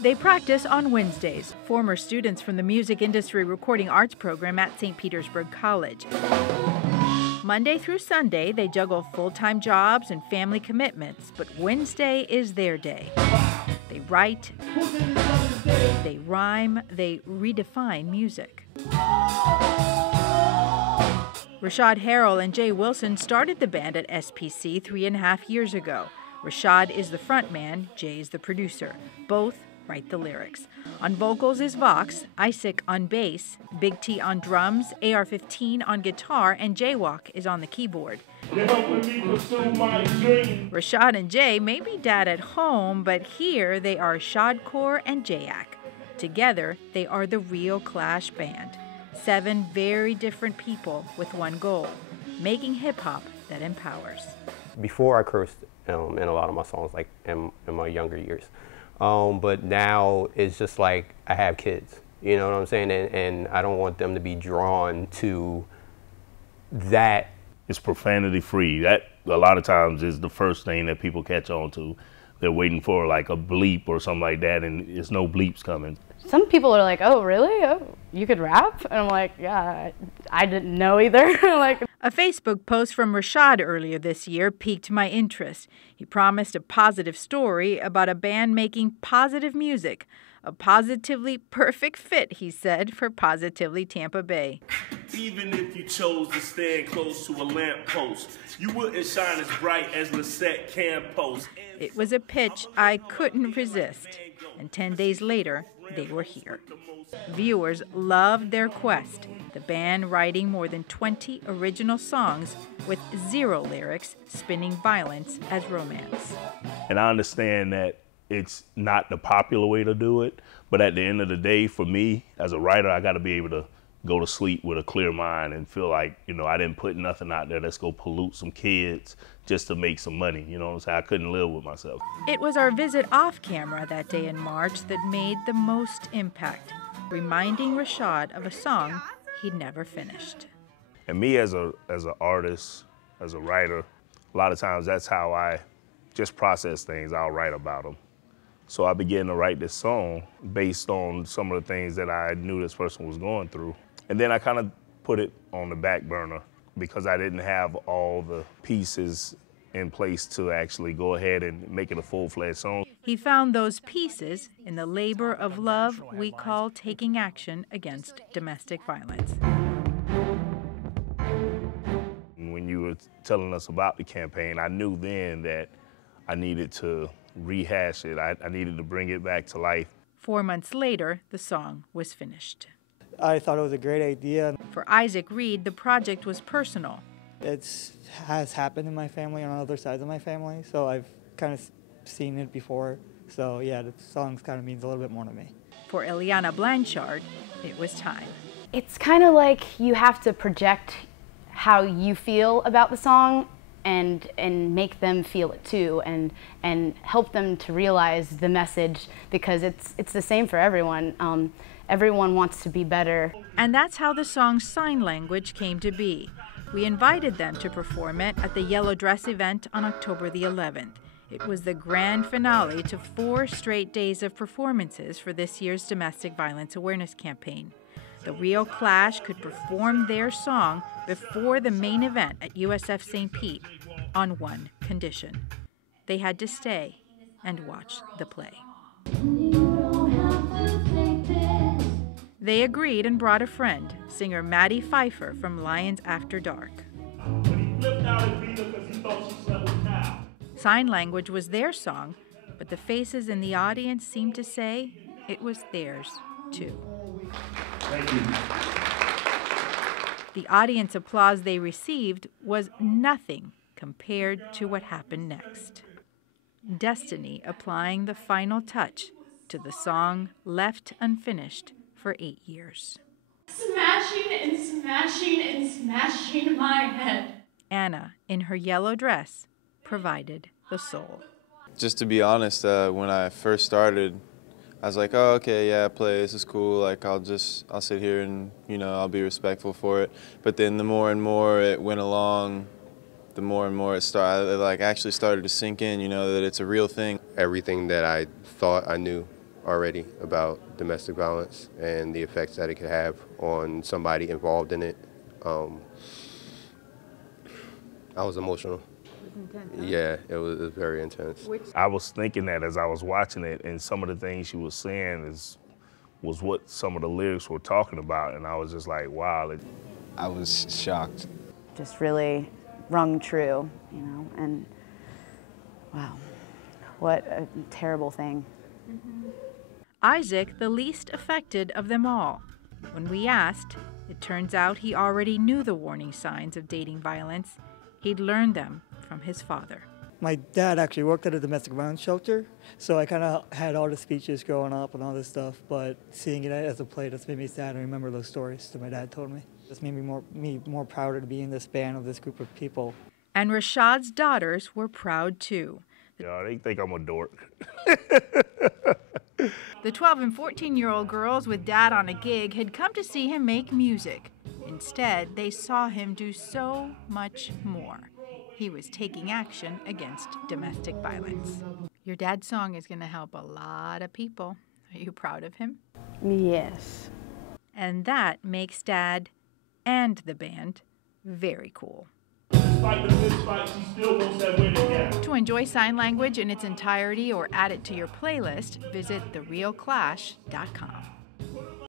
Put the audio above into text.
They practice on Wednesdays, former students from the music industry recording arts program at St. Petersburg College. Monday through Sunday, they juggle full-time jobs and family commitments, but Wednesday is their day. They write, they rhyme, they redefine music. Rashad Harrell and Jay Wilson started the band at SPC 3.5 years ago. Rashad is the frontman, Jay is the producer. Both write the lyrics. On vocals is Vox, Isaac on bass, Big T on drums, AR-15 on guitar, and Jaywalk is on the keyboard. Rashad and Jay may be dad at home, but here they are Shadcore and Jayak. Together, they are the Real Clash Band. 7 very different people with one goal, making hip-hop that empowers. Before I cursed in a lot of my songs, like in my younger years. But now it's just like I have kids, you know what I'm saying? And I don't want them to be drawn to that. It's profanity free. That a lot of times is the first thing that people catch on to. They're waiting for like a bleep or something like that, and there's no bleeps coming. Some people are like, oh, really? Oh, you could rap? And I'm like, yeah, I didn't know either. Like, a Facebook post from Rashad earlier this year piqued my interest. He promised a positive story about a band making positive music. A positively perfect fit, he said, for Positively Tampa Bay. Even if you chose to stand close to a lamppost, you wouldn't shine as bright as Lisette Campos. It was a pitch I couldn't resist, and 10 days later, they were here. Viewers loved their quest, the band writing more than 20 original songs with 0 lyrics, spinning violence as romance. And I understand that it's not the popular way to do it, but at the end of the day, for me, as a writer, I got to be able to go to sleep with a clear mind and feel like, you know, I didn't put nothing out there that's going to pollute some kids just to make some money. You know what I'm saying? I couldn't live with myself. It was our visit off camera that day in March that made the most impact, reminding Rashad of a song he'd never finished. And me as an artist, as a writer, a lot of times that's how I just process things. I'll write about them. So I began to write this song based on some of the things that I knew this person was going through. And then I kind of put it on the back burner because I didn't have all the pieces in place to actually go ahead and make it a full-fledged song. He found those pieces in the labor of love we call taking action against domestic violence. When you were telling us about the campaign, I knew then that I needed to rehash it. I needed to bring it back to life. 4 months later, the song was finished. I thought it was a great idea. For Isaac Reed, the project was personal. It has happened in my family on other sides of my family, so I've kind of seen it before. So yeah, the song kind of means a little bit more to me. For Eliana Blanchard, it was time. it's kind of like you have to project how you feel about the song and make them feel it too, and help them to realize the message, because it's the same for everyone. Everyone wants to be better. And that's how the song Sign Language came to be. We invited them to perform it at the Yellow Dress event on October the 11th. It was the grand finale to 4 straight days of performances for this year's domestic violence awareness campaign. The Real Clash could perform their song before the main event at USF St. Pete on one condition. They had to stay and watch the play. They agreed and brought a friend, singer Maddie Pfeiffer from Lions After Dark. Sign Language was their song, but the faces in the audience seemed to say it was theirs too. Thank you. The audience applause they received was nothing compared to what happened next. Destiny applying the final touch to the song left unfinished for 8 years. Smashing and smashing and smashing my head. Anna, in her yellow dress, provided the soul. Just to be honest, when I first started, I was like, oh, okay, yeah, play, this is cool, like I'll sit here and, I'll be respectful for it. But then the more and more it went along, the more and more it like actually started to sink in, you know, that it's a real thing. Everything that I thought I knew already about domestic violence and the effects that it could have on somebody involved in it. I was emotional. Intense, huh? Yeah, it was very intense. I was thinking that as I was watching it, and some of the things she was saying was what some of the lyrics were talking about, and I was just like, wow. I was shocked. Just really rung true, you know, and wow, what a terrible thing. Mm-hmm. Isaac, the least affected of them all. When we asked, it turns out he already knew the warning signs of dating violence. He'd learned them from his father. My dad actually worked at a domestic violence shelter, so I kind of had all the speeches growing up and all this stuff, but seeing it as a play just made me sad and remember those stories that my dad told me. Just made me more prouder to be in this band of this group of people. And Rashad's daughters were proud too. Yeah, they think I'm a dork. The 12 and 14-year-old girls with Dad on a gig had come to see him make music. Instead, they saw him do so much more. He was taking action against domestic violence. Your dad's song is going to help a lot of people. Are you proud of him? Yes. And that makes Dad and the band very cool. Despite the fistfight, she still wants that win again. To enjoy sign language in its entirety or add it to your playlist, visit therealclash.com.